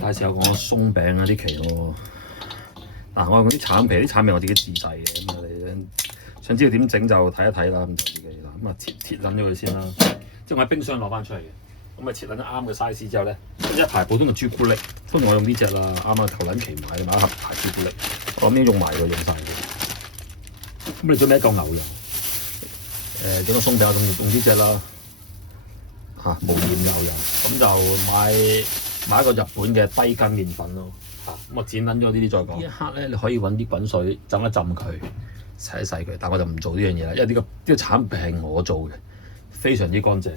介紹講鬆餅啊啲期咯。嗱，我用啲橙皮，啲橙皮我自己自製嘅，咁啊你想知道點整就睇一睇啦，咁就自己啦。咁啊切撚咗佢先啦，即係我喺冰箱攞翻出嚟嘅。咁啊切撚咗啱嘅 size 之後咧，一排普通嘅朱古力，通常我用呢隻啦，啱啱頭撚期買一盒排朱古力，我諗呢用埋佢用晒佢。咁你準備一嚿牛油，整個鬆餅咁用呢隻啦，無鹽牛油，咁就買一個日本嘅低筋麵粉咯。咁我剪撚咗呢啲再講。呢一刻咧，你可以揾啲滾水浸一浸佢，洗一洗佢。但我就唔做呢樣嘢啦，因為呢個橙皮係我做嘅，非常之乾淨。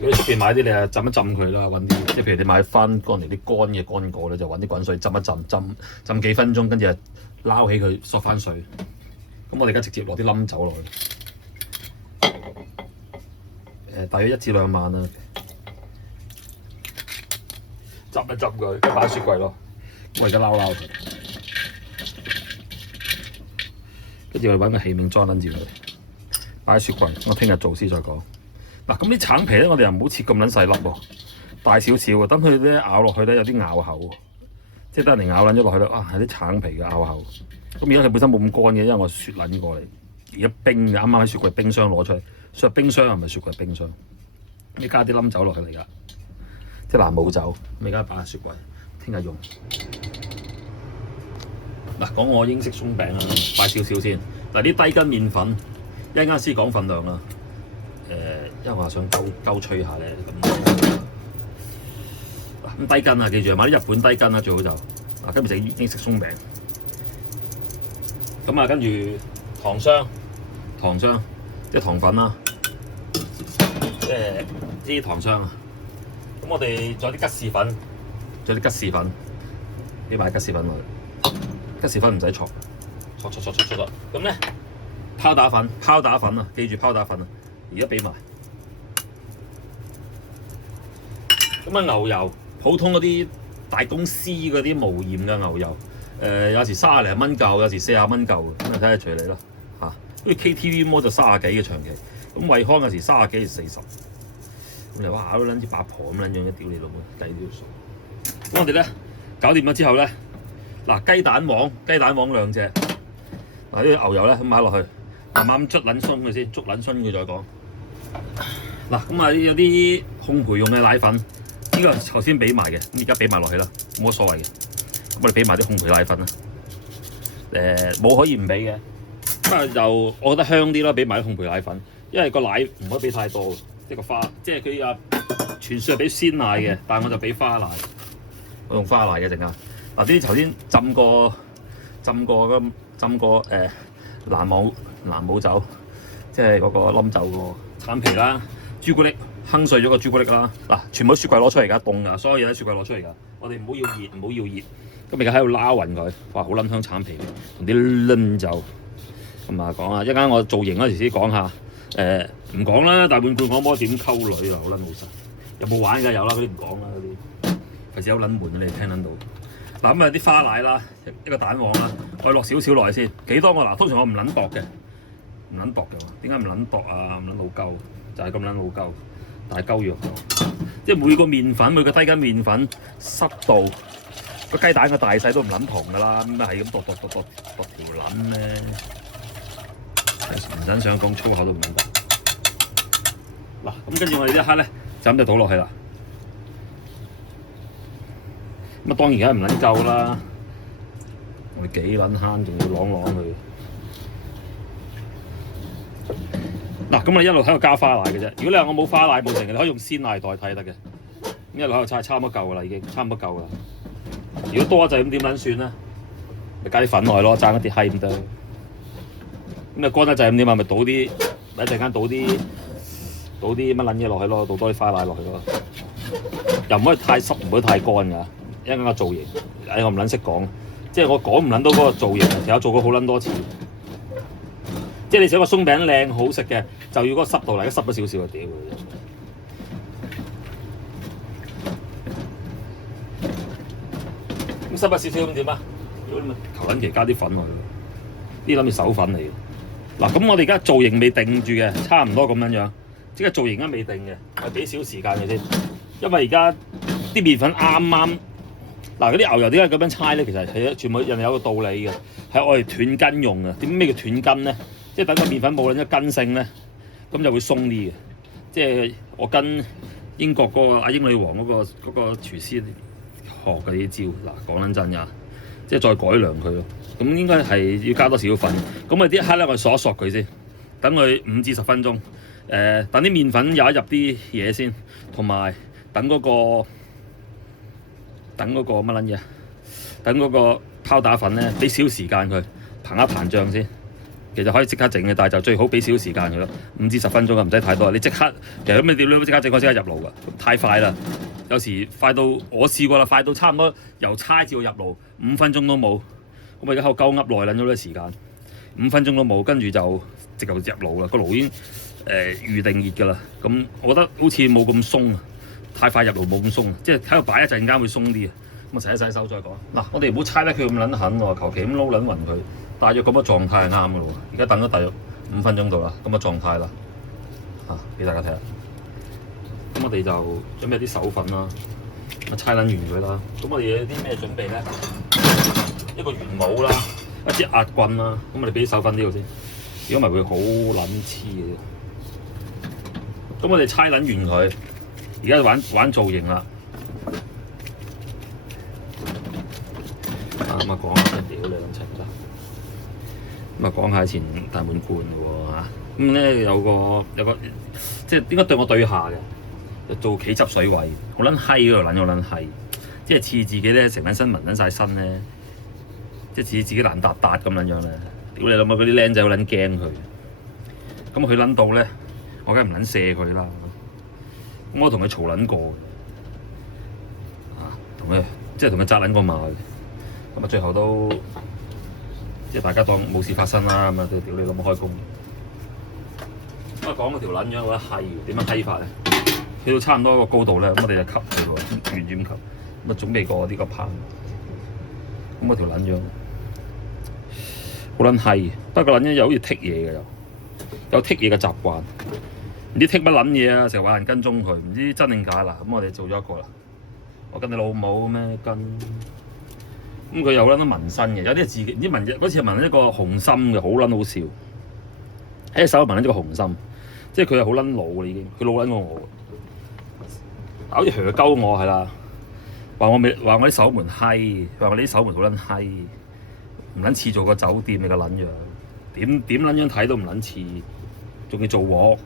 如果你出邊買啲，你係浸一浸佢啦，揾啲即係譬如你買翻乾嚟啲乾嘅乾果咧，就揾啲滾水浸一浸，浸幾分鐘，跟住撈起佢索翻水。咁我哋而家直接落啲冧酒落去，大約1至2晚啦，浸一浸佢，擺喺雪櫃咯。我而家撈佢，跟住我揾個器皿裝撚住佢，擺喺雪櫃。我聽日做先再講。嗱，咁啲橙皮咧，我哋又唔好切咁撚細粒喎，大少少喎。等佢咧咬落去咧有啲咬口，即係得人哋咬撚咗落去咧，係啲橙皮嘅咬口。咁而家佢本身冇咁乾嘅，因為我雪撚過嚟，而家冰嘅，啱啱喺雪櫃冰箱攞出嚟，所以冰箱係咪雪櫃冰箱？你加啲冧酒落去嚟㗎，即係蘭姆酒，咁而家擺喺雪櫃，聽日用。嗱，講我英式鬆餅啦，擺少少先。嗱，啲低筋麵粉，一陣間先講份量啦。因為我想鳩吹下咧咁低筋啊，記住買啲日本低筋啦，最好就跟住整英式鬆餅。咁啊，跟住糖霜即係糖粉啦，即係啲糖霜啊。咁我哋仲有啲吉士粉，俾埋吉士粉落去。吉士粉唔使搓。咁咧泡打粉啊，記住泡打粉啊。而家俾埋。咁啊，牛油普通嗰啲大公司嗰啲無鹽嘅牛油。有時30零蚊嚿，有時40蚊嚿，咁啊睇下隨你啦嚇。好似 KTV 摩就30幾嘅長期，咁惠康有時30幾至40，咁就哇都撚似八婆咁撚樣嘅，屌你老母計條數。咁我哋咧搞掂咗之後咧，嗱雞蛋黃2隻，嗱呢啲牛油咧咁擺落去，慢慢捽撚鬆佢先，捉撚鬆佢再講。嗱咁啊有啲烘焙用嘅奶粉，呢個頭先俾埋嘅，咁而家俾埋落去啦，冇乜所謂嘅。我哋俾埋啲烘焙奶粉啦，冇可以唔俾嘅，咁啊就我覺得香啲啦，俾埋啲烘焙奶粉，因為個奶唔可以俾太多，即係個花，即係佢啊傳説係俾鮮奶嘅，但係我就俾花奶，我用花奶嘅陣間。嗱呢啲頭先浸過蘭姆酒，即係嗰個冧酒個橙皮啦，朱古力烹碎咗個朱古力啦，嗱全部喺雪櫃攞出嚟㗎，凍㗎，所有嘢喺雪櫃攞出嚟㗎，我哋唔好要熱。咁而家喺度撈勻佢，哇！好撚香橙皮同啲撚酒咁啊講啊！一陣間我造型嗰時先講下，唔講啦，大半罐我摸點溝女啦，好撚老實。有冇玩㗎？有啦，嗰啲唔講啦，嗰啲費事好撚悶啊！你哋聽撚到。嗱咁啊啲花奶啦，一個蛋黃啦，我落少少落去先。幾多我嗱？通常我唔撚度嘅，點解唔撚度啊？唔撚老鳩，就係咁撚老鳩，大鳩藥。即係每個麵粉，每個低筋麵粉濕度。個雞蛋嘅大細都唔撚同㗎啦，咁啊係咁度條撚咧，唔撚想講粗口都唔撚得。嗱，咁跟住我哋一刻咧就咁就倒落去啦。咁啊當然梗係唔撚夠啦，我哋幾撚慳，仲要啷佢。嗱，咁我一路喺度加花奶嘅啫。如果你話我冇花奶冇成嘅，你可以用鮮奶代替得嘅。咁一路喺度差唔多夠㗎啦，已經差唔多夠㗎啦。如果多就咁點撚算咧？咪加啲粉落去咯，爭一啲閪咁得。咁啊乾得滯咁點啊？咪倒啲，一陣間倒啲乜撚嘢落去咯，倒多啲花奶落去咯。又唔可以太濕，唔可以太乾㗎。一陣間個造型，我唔撚識講，即係我講唔撚到嗰個造型，其實我做過好撚多次。即係你想個鬆餅靚好食嘅，就要嗰個濕度嚟，濕咗少少就屌。咁濕咗少少咁點啊？如果你咪求緊其加啲粉落去，呢諗住手粉嚟嘅。嗱，咁我哋而家造型未定住嘅，差唔多咁樣樣。即係造型而家未定嘅，係俾少時間嘅先。因為而家啲麵粉啱啱嗱，嗰啲牛油點解咁樣猜咧？其實係全部人哋有個道理嘅，係愛嚟斷筋用嘅。點咩叫斷筋咧？即係等個麵粉冇撚咗筋性咧，咁就會鬆啲嘅。即係我跟英國嗰個阿英女王嗰個廚師學嘅啲招。嗱，講撚真㗎，即係再改良佢咯。咁應該係要加多少少粉。咁啊啲一刻咧，我索一索佢先，等佢5至10分鐘。等啲麵粉入一入啲嘢先，同埋等嗰個乜撚嘢？等嗰個拋打粉咧，俾少時間佢膨一膨脹先。其實可以即刻整嘅，但係就最好俾少時間佢咯，5至10分鐘啊，唔使太多。你即刻其實咁你點都即刻整，我即刻入爐㗎，太快啦。有時快到我試過啦，快到差唔多由猜至到入爐5分鐘都冇。咁我而家喺度鳩噏耐撚咗呢個時間，5分鐘都冇，跟住就直頭入爐啦。個爐已經預定熱㗎啦。咁我覺得好似冇咁鬆啊，太快入爐冇咁鬆啊，即係喺度擺一陣間會鬆啲啊。咁啊洗一洗手再講。嗱，我哋唔好猜得佢咁撚狠喎，求其咁撈撚勻佢。大約咁嘅狀態係啱嘅咯喎，而家等咗大約5分鐘到啦，咁嘅狀態啦，俾大家睇下。咁我哋就準備啲手粉啦，猜撚完佢啦。咁我哋有啲咩準備咧？一個圓帽啦，一支壓棍啦。咁我哋俾啲手粉呢度先，如果唔係會好撚黐嘅。咁我哋猜撚完佢，而家玩造型啦。咁啊講下先，屌你撚柒啦！咁啊講下前大滿貫嘅喎嚇，咁咧有個即係應該對我對下嘅，就做茄汁水位，好撚閪嗰度撚，好撚閪，即係似自己咧成撚身紋撚晒身咧，即係似自己爛達達咁撚樣咧。屌你老母嗰啲僆仔好撚驚佢，咁佢撚到咧，我梗係唔撚射佢啦。咁我同佢嘈撚過嘅，即係同佢扎撚過馬嘅。咁啊最後都〜即係大家當冇事發生啦，咁啊屌你老母開工。咁啊講嗰條撚樣我覺得閪，點樣閪法咧？去到差唔多個高度咧，咁我哋就吸佢喎，圓轉吸。咁啊準備過呢個棒。咁嗰條撚樣好撚閪，不過撚樣又好似剔嘢嘅，有剔嘢嘅習慣。唔知剔乜撚嘢啊？成日話人跟蹤佢，唔知真定假啦。咁我哋做咗一個啦。我跟你老母咩跟？咁佢有撚都紋身嘅，有啲自己唔知紋嗰次紋一個紅心嘅，好撚好笑。喺手紋咗個紅心，即係佢係好撚老啦已經，佢老撚過我。好似蝦鳩我係啦，話我啲手門閪，話我啲手門好撚閪，唔撚似做個酒店你個撚樣，點撚樣睇都唔撚似，仲要做鑊，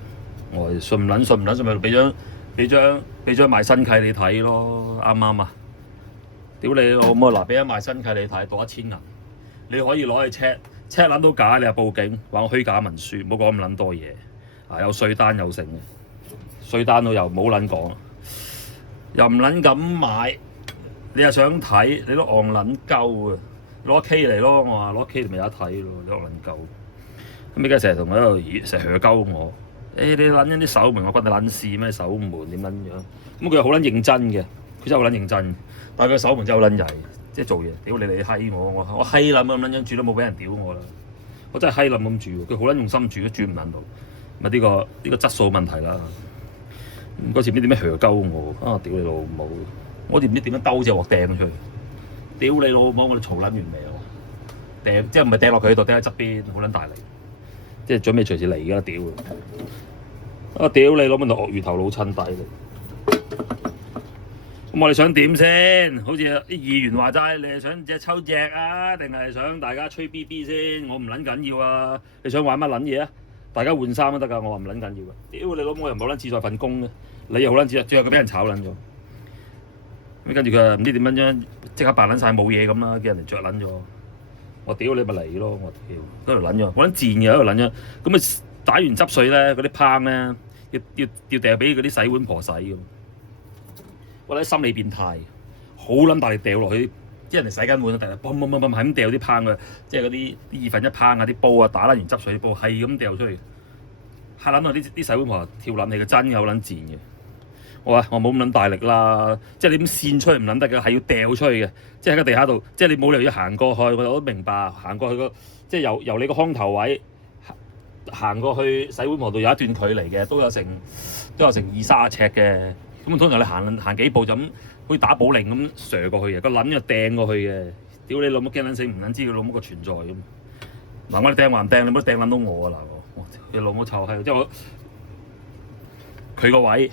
我信唔撚信咪俾張賣身契你睇咯，啱唔啱啊？屌你老母！嗱，俾一賣身契你睇，賭1000銀，你可以攞去 check 撚到假，你又報警，話我虛假文書，唔好講咁撚多嘢。有稅單有剩嘅，稅單都又冇撚講，又唔撚敢買，你又想睇，你都戇撚鳩啊！攞 K 嚟咯，我話攞 K 嚟咪有得睇咯，你戇撚鳩。咁而家成日同佢喺度成日蝦鳩我，你撚緊啲守門，我關你撚事咩？守門點撚樣？咁佢又好撚認真嘅，佢真係好撚認真。但係佢守門真係好撚曳，即係做嘢，屌你閪我閪撚咁撚樣住都冇俾人屌我啦，我真係閪撚咁住，佢好撚用心住都住唔撚到，咪呢個質素問題啦。嗰次唔知點樣蝦鳩我，屌你老母！我哋唔知點樣兜隻鑊掟出去，屌你老母！我哋嘈撚完未啊？掟即係唔係掟落佢度，掟喺側邊，好撚大力，即係準備隨時嚟㗎啦，屌！屌你老母，鱷魚頭老襯底嚟。咁我哋想點先？好似啲議員話齋，你係想隻抽隻啊，定係想大家吹 BB 先？我唔撚緊要啊！你想玩乜撚嘢啊？大家換衫都得㗎，我話唔撚緊要啊！屌你老母，又唔好撚自在份工嘅，你又好撚自在，最後佢俾人炒撚咗。咁跟住佢唔知點樣樣，即刻扮撚晒冇嘢咁啦，叫人哋着撚咗。我屌你咪嚟咯！我屌喺度撚咗，我撚賤嘅喺度撚咗。咁啊打完汁水咧，嗰啲烹咧要掉俾嗰啲洗碗婆洗咁。我覺得心理變態，好撚大力掉落去，啲人哋洗緊碗啊，突然嘣嘣嘣嘣係咁掉啲烹嘅，即係嗰啲意粉一烹啊，啲煲啊，打撚完汁水啲煲係咁掉出嚟，嚇撚到啲洗碗婆跳撚起，佢真係好撚賤嘅。我話我冇咁撚大力啦，即係你咁跣出去唔撚得嘅，係要掉出去嘅，即係喺個地下度，即係你冇理由要行過去，我都明白，行過去即係由你個康頭位行過去洗碗婆度有一段距離嘅，都有成20-30尺嘅。咁通常你行幾步就咁，好似打保齡咁射過去嘅，個撚就掟過去嘅。屌你老母驚撚死，唔撚知佢老母個存在咁。嗱，我哋掟還掟，你唔好掟撚到我啊嗱！你老母臭閪，即係我佢個位，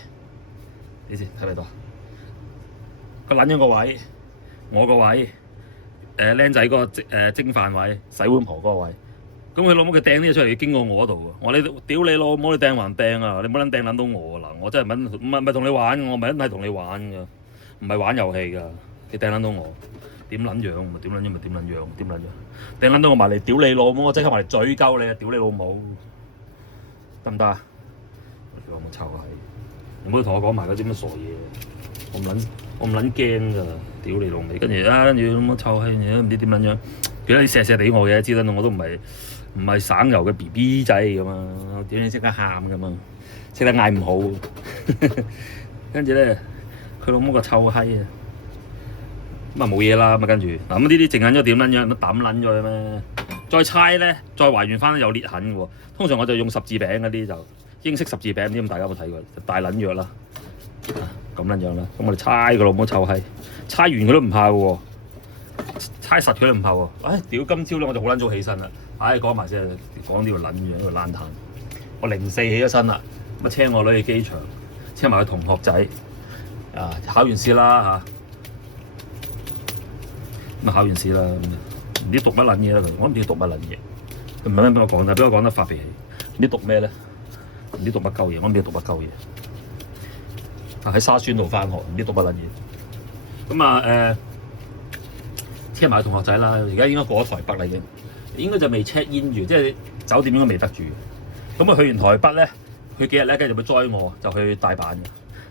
你先睇唔睇到？個撚樣個位，我個位，僆仔嗰個蒸飯位，洗碗婆嗰個位。咁佢老母佢掟啲嘢出嚟，要經過我嗰度喎。我話你屌你老母，你掟還掟啊！你唔好撚掟撚到我嗱，我真係唔係同你玩，我唔係同你玩㗎，唔係玩遊戲㗎。你掟撚到我，點撚樣咪點撚樣咪點撚樣，點撚樣？掟撚到我埋嚟屌你老母，我即刻埋嚟嘴鳩你啊！屌你老母，得唔得啊？我冇臭閪，唔好同我講埋嗰啲乜傻嘢，我唔撚驚㗎，屌你老味！跟住咁樣臭閪，唔知點撚樣，佢啲錫錫地我嘅，知得到我都唔係省油嘅 BB 仔咁嘛，點解識得喊㗎嘛？識得嗌唔好，跟住咧佢老母個臭閪啊！咁啊冇嘢啦，咁啊跟住嗱咁呢啲剩緊咗點撚樣，咁抌撚咗佢咩？再猜咧，再還原翻有裂痕嘅喎。通常我就用十字餅嗰啲就英式十字餅，唔知大家有冇睇過？就大撚藥啦，咁撚樣啦。咁我哋猜個老母臭閪，猜完佢都唔怕嘅喎，猜實佢都唔怕喎。唉，屌！今朝咧我就好撚早起身啦。唉，講埋先，講呢個撚樣，呢個爛攤。我04起咗身啦，咁啊車我女去機場，車埋個同學仔啊，考完試啦嚇。咁考完試啦，唔知讀乜撚嘢啦佢，我唔知讀乜撚嘢。佢唔係咩俾我講，但係俾我講得發脾氣。唔知讀咩咧？唔知讀乜鳩嘢，我唔知讀乜鳩嘢。喺沙宣度翻學，唔知讀乜撚嘢。咁啊車埋同學仔啦，而家應該過咗台北啦已經，應該就未 check in 住，即係酒店應該未得住。咁啊去完台北咧，佢幾日咧，跟住就會載我，就去大阪嘅。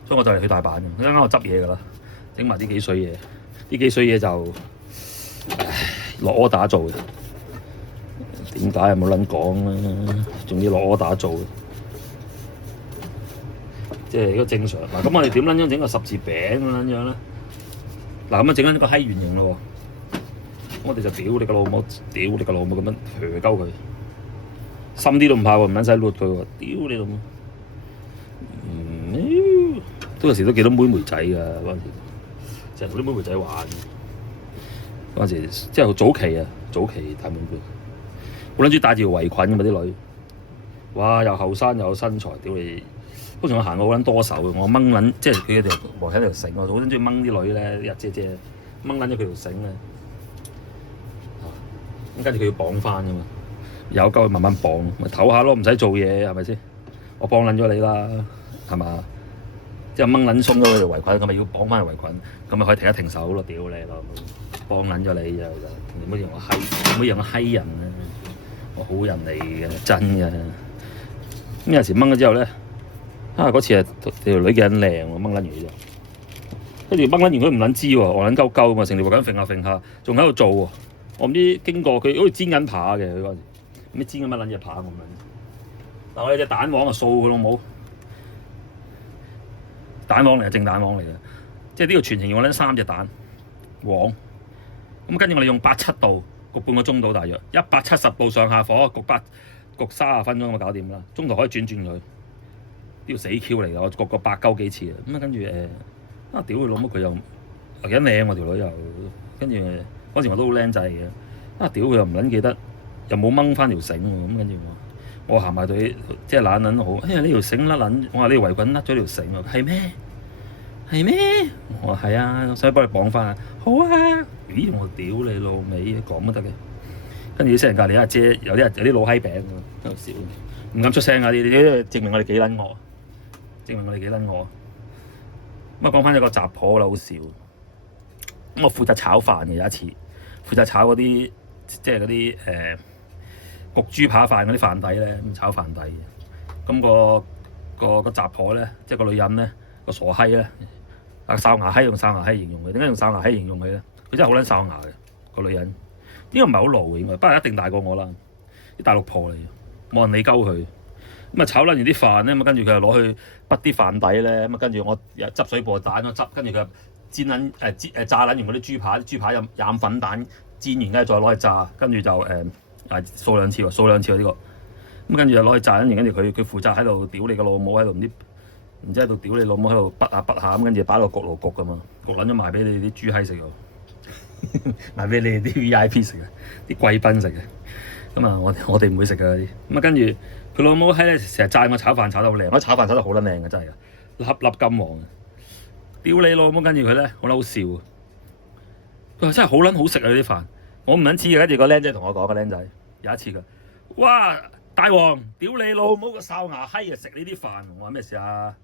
所以我就嚟去大阪嘅，啱啱我執嘢㗎啦，整埋啲幾水嘢，啲幾水嘢就〜落 order 做嘅，點解有冇撚講啦？仲要落 order 做嘅，即係都正常。嗱，咁我哋點撚樣整個十字餅咁撚樣咧？嗱，咁啊整緊一個閪圓形咯喎，我哋就屌你個老母，屌你個老母咁樣鋤鳩佢，深啲都唔怕喎，唔撚使攣佢喎，屌你老母！都有時都幾多妹妹仔㗎嗰陣時，成日同啲妹妹仔玩。嗰陣時即係早期啊，早期大滿貫，我諗住戴住條圍裙㗎嘛啲女，哇又後生又有身材，屌你！嗰陣我行過好撚多手嘅，我掹撚即係佢嗰條圍喺條繩，我好撚中意掹啲女咧，一姐姐掹撚咗佢條繩咧，咁跟住佢要綁翻㗎嘛，有鳩佢慢慢綁，咪唞下咯，唔使做嘢係咪先？我幫撚咗你啦，係嘛？即係掹撚鬆咗佢條圍裙，咁咪要綁翻條圍裙，咁咪可以停一停手咯，屌你咯！幫撚咗你就唔好認我閪，唔好認我閪人啊！我好人嚟嘅，真嘅。咁有時掹咗之後咧，嗰次啊條女幾撚靚喎，掹撚完之後，跟住掹撚完佢唔撚知喎，我撚鳩鳩嘛，成條圍巾揈下揈下，仲喺度做喎。我唔知經過佢好似煎緊扒嘅佢嗰陣時，唔知煎緊乜撚嘢扒咁撚。嗱我有隻蛋黃啊掃佢老母，蛋黃嚟嘅正蛋黃嚟嘅，即係呢個全程用撚3隻蛋黃。咁跟住我哋用87度焗半個鐘到，大約170度上下火焗30分鐘咁就搞掂啦。中途可以轉佢，呢條死 Q 嚟㗎，我焗過8鳩幾次啊。咁啊跟住屌佢老母佢又幾靚喎條女又，跟住嗰時我都好僆仔嘅，屌佢又唔撚記得，又冇掹翻條繩喎。咁跟住我行埋對即係懶撚好，呢條繩甩撚，我話呢條圍裙甩咗條繩喎，係咩？係咩？我話係啊，使幫你綁翻啊！好啊！咦！我屌你老味，講乜得嘅？跟住啲人隔離阿姐有啲老閪餅喎，喺度笑，唔敢出聲啊！呢啲證明我哋幾撚惡，證明我哋幾撚惡。咁啊講翻一個雜婆啦，好笑。咁我負責炒飯嘅有一次，負責炒嗰啲即係嗰啲焗豬扒飯嗰啲飯底咧，咁炒飯底嘅。咁個雜婆咧，即係個女人咧，個傻閪咧。哨牙閪用哨牙閪形容佢，點解用哨牙閪形容佢咧？佢真係好撚哨牙嘅個女人，呢個唔係好老嘅應該，不過一定大過我啦。啲大陸婆嚟，冇人理鳩佢。咁啊炒撚完啲飯咧，咁跟住佢又攞去滗啲飯底咧，咁啊跟住我又執水播蛋咯，跟住佢煎撚炸撚完嗰啲豬扒，啲豬扒飲粉蛋煎完，跟住再攞去炸，跟住就掃兩次喎，掃兩次喎呢個。咁跟住就攞去炸撚完，跟住佢負責喺度屌你個老母喺度唔知然之後喺度屌你老母喺度滗下滗下咁，跟住擺落焗爐焗噶嘛，焗撚咗賣俾你啲豬閪食喎，賣俾你啲 VIP 食嘅，啲貴賓食嘅。咁啊，我哋唔會食嘅嗰啲。咁啊，跟住佢老母閪咧，成日讚我炒飯炒得好靚，我炒飯炒得好撚靚嘅，真係嘅，粒粒金黃嘅。屌你老母，跟住佢咧好撚好笑啊！佢話真係好撚好食啊！啲飯我唔撚知嘅，跟住個僆仔同我講，個僆仔有一次佢，哇！大王，屌你老母個哨牙閪啊！食呢啲飯，我話咩事啊？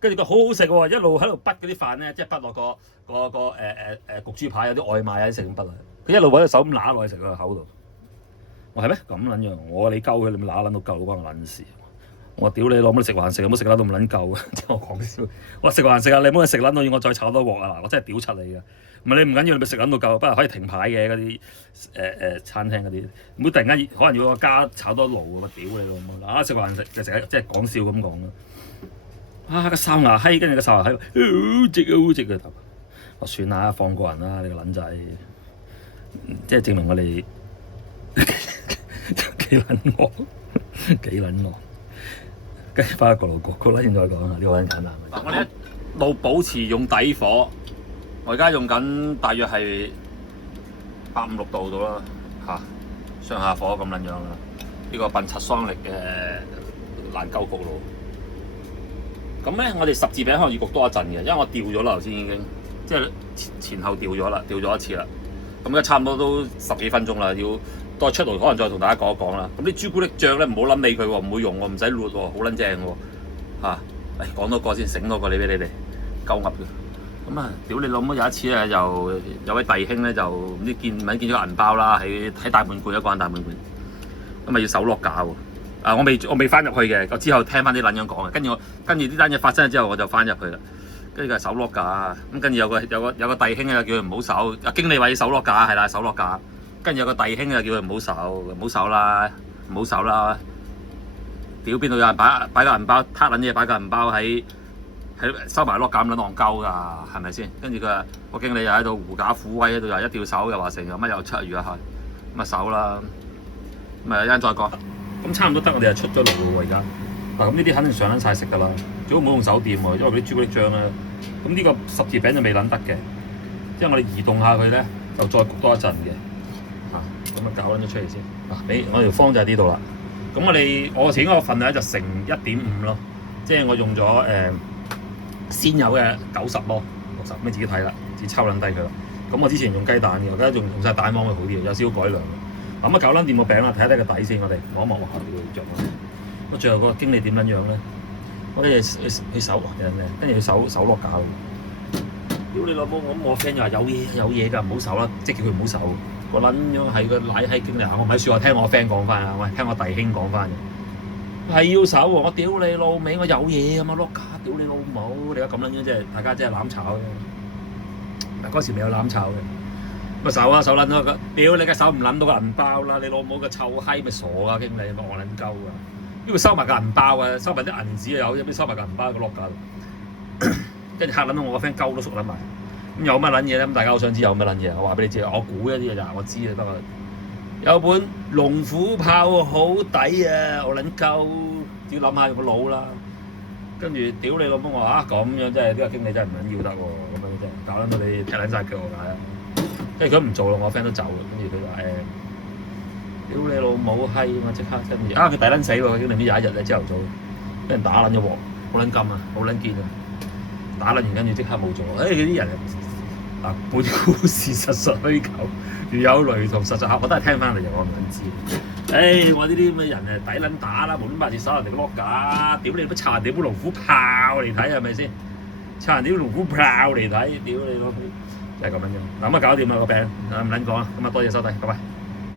跟住佢好好食喎，一路喺度滗嗰啲飯咧，即係滗落個焗豬排有啲外賣啊啲食咁滗啊！佢一路揾隻手咁揦落去食個口度。我係咩咁撚樣？我話你鳩佢，你咪揦撚到夠關我撚事。我話屌你老母食還食，有冇食撚到唔撚夠啊？即係我講笑。我話食還食啊！你唔好食撚到要我再炒多鑊啊！我真係屌柒你㗎。唔係你唔緊要，你咪食撚到夠，不過可以停牌嘅嗰啲餐廳嗰啲，唔好突然間可能要我加炒多爐喎！屌你老母啊！食還食就成日即係講笑咁講咯。啊個哨牙閪，跟住個哨牙閪，好直啊好直啊頭。我算啦，放過人啦，你個撚仔，即係證明我哋幾撚惡，幾撚惡。跟住翻去焗爐焗，焗啦先再講啊！呢個好簡單。我哋一路保持用底火，我而家用緊大約係856度到啦，上下火咁撚樣啦。呢個笨柒雙力嘅蘭州焗爐。咁咧，我哋十字餅可能要焗多一陣嘅，因為我掉咗啦頭先已經，即係前後掉咗啦，掉咗一次啦。咁而家差唔多都10幾分鐘啦，要再出爐可能再同大家講一講啦。咁啲朱古力醬咧唔好諗理佢喎，唔會用喎，唔使抹喎，好撚正喎嚇。講多個先，醒多個你俾你哋鳩噏嘅。咁啊，屌你老母！有一次咧，有位弟兄咧就唔知見咗個銀包啦，喺大滿貫一關大滿貫，咁啊要手落架喎。我未翻入去嘅，我之後聽翻啲撚樣講嘅，跟住呢單嘢發生咗之後，我就翻入去啦。跟住佢係手落架，咁跟住有個弟兄咧叫佢唔好手，經理話要手落架，係啦手落架。跟住有個弟兄就叫佢唔好手啦，唔好手啦。屌邊度有人擺個銀包，撻撚嘢擺個銀包喺收埋落架咁撚戇鳩㗎，係咪先？跟住佢話個經理又喺度狐假虎威喺度，又一掉手又話成又乜又出如一開，咁啊手啦，咁啊一陣再講。咁差唔多得，我哋就出咗爐喎而家。咁呢啲肯定上撚晒食㗎啦，最好唔好用手掂喎，因為嗰啲朱古力醬咧，咁呢個十字餅就未撚得嘅，即係我哋移動下佢咧，就再焗多一陣嘅。咁啊搞撚咗出嚟先。我條方就喺呢度啦。咁我整嗰個份量就乘1.5咯，即係我用咗鮮有嘅90咯，60，咁你自己睇啦，自己抽撚低佢啦。咁我之前用雞蛋嘅，我而家用晒蛋黃會好啲，有少少改良。咁啊搞撚掂個餅啦，睇下個底先，我哋望一望下佢着。咁最後個經理點撚樣咧？我跟住佢手跟住佢手落架喎。屌你老母！我 friend 就話有嘢㗎，唔好手啦，即係叫佢唔好手。我撚樣係個奶閪經理，我唔係説話聽我 friend 講翻啊，喂，聽我弟兄講翻嘅，係要手喎！我屌你老味，我有嘢啊嘛，碌卡！屌你老母！你而家咁撚樣即係大家真係攬炒嘅，但嗰時未有攬炒嘅，咁啊手撚咗個，屌你嘅手唔撚到個銀包啦！你老母個臭閪咪傻啊經理，咪戇撚鳩啊！呢個收埋個銀包啊，收埋啲銀紙啊有邊收埋個銀包喺個碌架度，跟住嚇撚到我個 friend 鳩都熟撚埋。咁有乜撚嘢咧？咁大家好想知有乜撚嘢？我話俾你知，我估一啲嘅咋，我知啊，不過有本龍虎豹好抵啊！我撚鳩，只要諗下用個腦啦。跟住屌你老母！我話咁樣真係呢個經理真係唔撚要得喎，咁樣真係搞撚到你踢撚晒腳我解。跟住佢唔做啦，我 friend 都走啦。跟住佢話屌你老母閪啊！即刻跟住佢抵撚死喎！經理有一日咧朝頭早俾人打撚咗鑊，好撚金啊，好撚堅啊！打撚完跟住即刻冇做。嗰啲人本故事實屬虛構，如有雷同實屬巧合，我都係聽翻嚟就我唔撚知。我呢啲咁嘅人抵撚打啦，無端端收人哋個 lock 架，屌你都查人哋本龍虎豹嚟睇係咪先？查人哋本龍虎豹嚟睇，屌你老母，就係咁樣樣。嗱咁啊搞掂啦個餅，唔撚講啦，咁啊多謝收睇，拜拜。